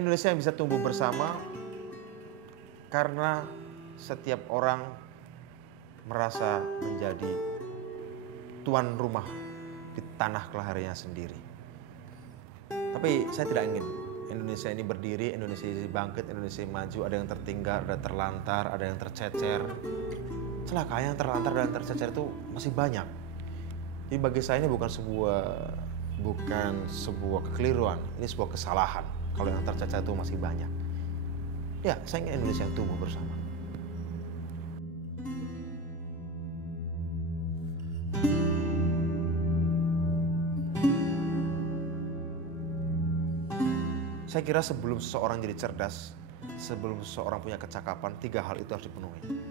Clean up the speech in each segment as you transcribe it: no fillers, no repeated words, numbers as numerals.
Indonesia yang bisa tumbuh bersama karena setiap orang merasa menjadi tuan rumah di tanah kelahirannya sendiri. Tapi saya tidak ingin Indonesia ini berdiri, Indonesia ini bangkit, Indonesia ini maju, ada yang tertinggal, ada yang terlantar, ada yang tercecer. Celaka, yang terlantar dan tercecer itu masih banyak. Jadi bagi saya ini bukan sebuah kekeliruan, ini sebuah kesalahan. Kalau yang tercecer itu masih banyak. Ya, saya ingin Indonesia yang tumbuh bersama. Saya kira sebelum seseorang jadi cerdas, sebelum seseorang punya kecakapan, 3 hal itu harus dipenuhi.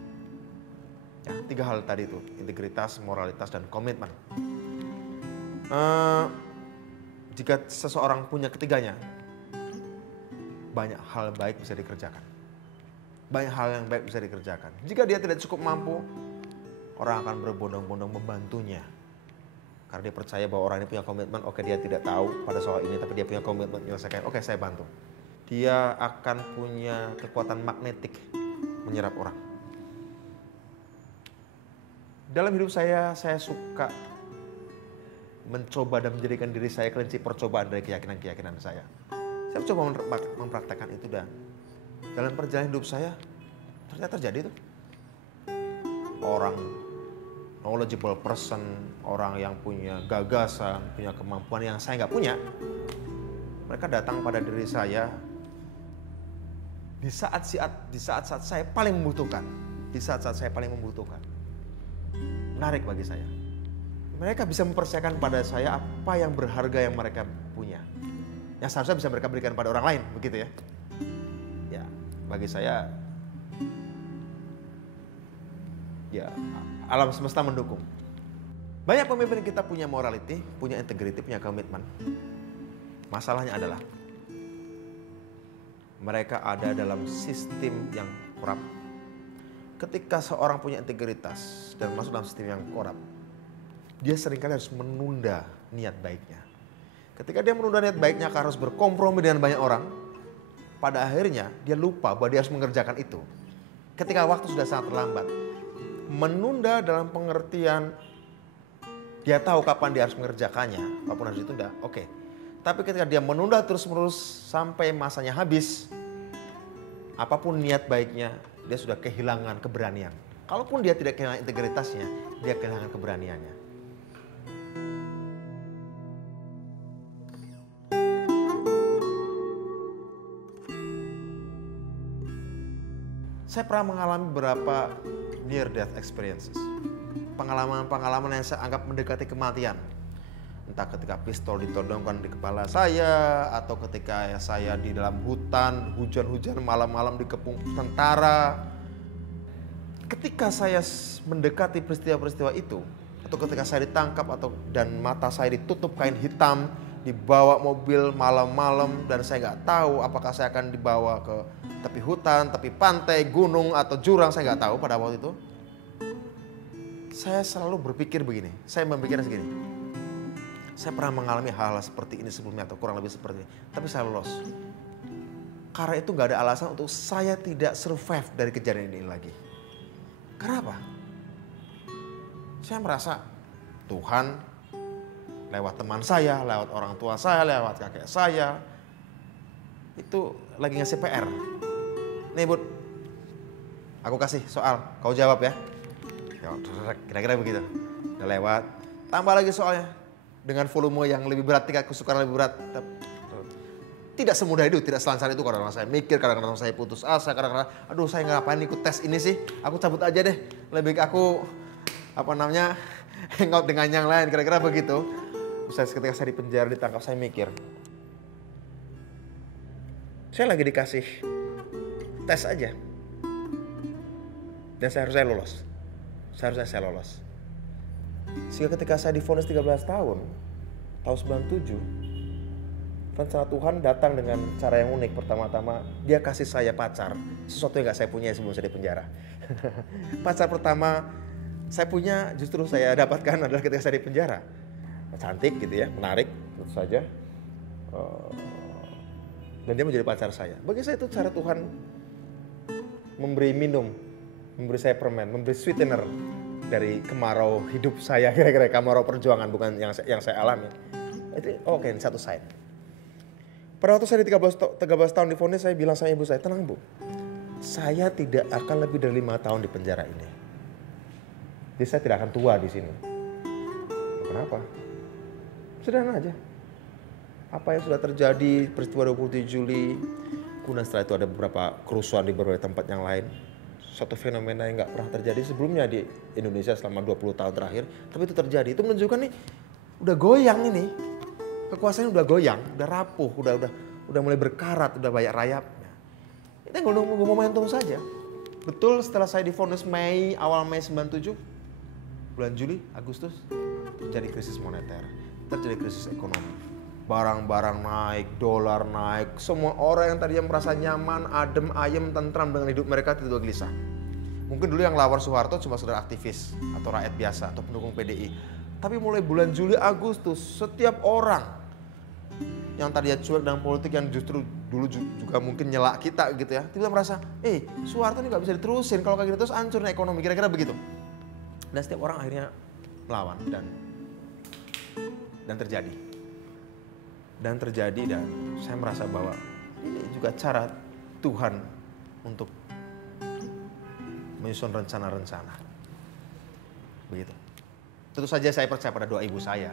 Ya, 3 hal tadi itu, integritas, moralitas, dan komitmen. Jika seseorang punya ketiganya, banyak hal baik bisa dikerjakan. Banyak hal yang baik bisa dikerjakan. Jika dia tidak cukup mampu, orang akan berbondong-bondong membantunya. Karena dia percaya bahwa orang ini punya komitmen, oke dia tidak tahu pada soal ini, tapi dia punya komitmen menyelesaikan, oke saya bantu. Dia akan punya kekuatan magnetik menyerap orang. Dalam hidup saya suka mencoba dan menjadikan diri saya kelinci percobaan dari keyakinan-keyakinan saya. Saya coba mempraktekkan itu dan dalam perjalanan hidup saya ternyata terjadi itu. Orang knowledgeable person, orang yang punya gagasan, punya kemampuan yang saya nggak punya, mereka datang pada diri saya di saat-saat saya paling membutuhkan, Menarik bagi saya. Mereka bisa mempercayakan pada saya apa yang berharga yang mereka punya, yang seharusnya bisa mereka berikan pada orang lain, begitu ya. Ya, bagi saya, ya alam semesta mendukung. Banyak pemimpin kita punya morality, punya integrity, punya komitmen. Masalahnya adalah mereka ada dalam sistem yang korup. Ketika seorang punya integritas dan masuk dalam sistem yang korup, dia seringkali harus menunda niat baiknya. Ketika dia menunda niat baiknya karena harus berkompromi dengan banyak orang, pada akhirnya dia lupa bahwa dia harus mengerjakan itu. Ketika waktu sudah sangat terlambat. Menunda dalam pengertian dia tahu kapan dia harus mengerjakannya, apapun harus ditunda, oke. Tapi ketika dia menunda terus-menerus sampai masanya habis, apapun niat baiknya, dia sudah kehilangan keberanian. Kalaupun dia tidak kehilangan integritasnya, dia kehilangan keberaniannya. Saya pernah mengalami beberapa near death experiences. Pengalaman-pengalaman yang saya anggap mendekati kematian. Entah ketika pistol ditodongkan di kepala saya, atau ketika saya di dalam hutan, hujan-hujan malam-malam dikepung tentara. Ketika saya mendekati peristiwa-peristiwa itu, atau ketika saya ditangkap dan mata saya ditutup kain hitam, dibawa mobil malam-malam, dan saya nggak tahu apakah saya akan dibawa ke tepi hutan, tepi pantai, gunung, atau jurang, saya nggak tahu pada waktu itu. Saya selalu berpikir begini, saya memikirkan segini. Saya pernah mengalami hal-hal seperti ini sebelumnya, atau kurang lebih seperti ini, tapi saya lolos. Karena itu nggak ada alasan untuk saya tidak survive dari kejadian ini lagi. Kenapa? Saya merasa Tuhan lewat teman saya, lewat orang tua saya, lewat kakek saya, itu lagi ngasih PR. Nih Bud, aku kasih soal, kau jawab ya. Kira-kira begitu. Udah lewat, tambah lagi soalnya. Dengan volume yang lebih berat, tingkat kesukaran lebih berat. Tidak semudah itu, tidak selancar itu. Kadang-kadang saya mikir, kadang-kadang saya putus asa, kadang-kadang aduh saya ngapain ikut tes ini sih. Aku cabut aja deh, lebih aku hangout dengan yang lain, kira-kira begitu. Terus ketika saya di penjara ditangkap, saya mikir, saya lagi dikasih tes aja, dan seharusnya saya lolos. Sehingga ketika saya divonis 13 tahun 97, rencana Tuhan datang dengan cara yang unik. Pertama-tama dia kasih saya pacar, sesuatu yang gak saya punya sebelum saya di penjara. Pacar pertama saya punya justru saya dapatkan adalah ketika saya di penjara. Cantik gitu ya, menarik tentu saja. Dan dia menjadi pacar saya. Bagi saya itu cara Tuhan memberi minum, memberi saya permen, memberi sweetener dari kemarau hidup saya, kira-kira kemarau perjuangan bukan yang saya alami. Itu oke, satu side. Pada waktu saya di 13 tahun divonis, saya bilang sama ibu saya, tenang Bu, saya tidak akan lebih dari 5 tahun di penjara ini. Jadi saya tidak akan tua di sini. Kenapa? Sederhana aja. Apa yang sudah terjadi, peristiwa 27 Juli, kemudian setelah itu ada beberapa kerusuhan di berbagai tempat yang lain. Suatu fenomena yang gak pernah terjadi sebelumnya di Indonesia selama 20 tahun terakhir. Tapi itu terjadi, itu menunjukkan nih, udah goyang ini. Kekuasaannya udah goyang, udah rapuh, udah mulai berkarat, udah banyak rayapnya. Kita nunggu momentum saja. Betul setelah saya divonis awal Mei 97, bulan Juli, Agustus, terjadi krisis moneter, terjadi krisis ekonomi. Barang-barang naik, dolar naik, semua orang yang tadinya merasa nyaman, adem, ayem, tentram dengan hidup mereka tiba-tiba gelisah. Mungkin dulu yang lawan Soeharto cuma sekedar aktivis atau rakyat biasa atau pendukung PDI. Tapi mulai bulan Juli, Agustus, setiap orang yang tadinya cuek dengan politik yang justru dulu juga mungkin nyelak kita gitu ya, tiba-tiba merasa, Soeharto ini gak bisa diterusin, kalau kayak gitu terus hancur nih ekonomi, kira-kira begitu. Dan setiap orang akhirnya melawan dan terjadi. Dan saya merasa bahwa ini juga cara Tuhan untuk menyusun rencana-rencana. Begitu. Tentu saja saya percaya pada doa ibu saya.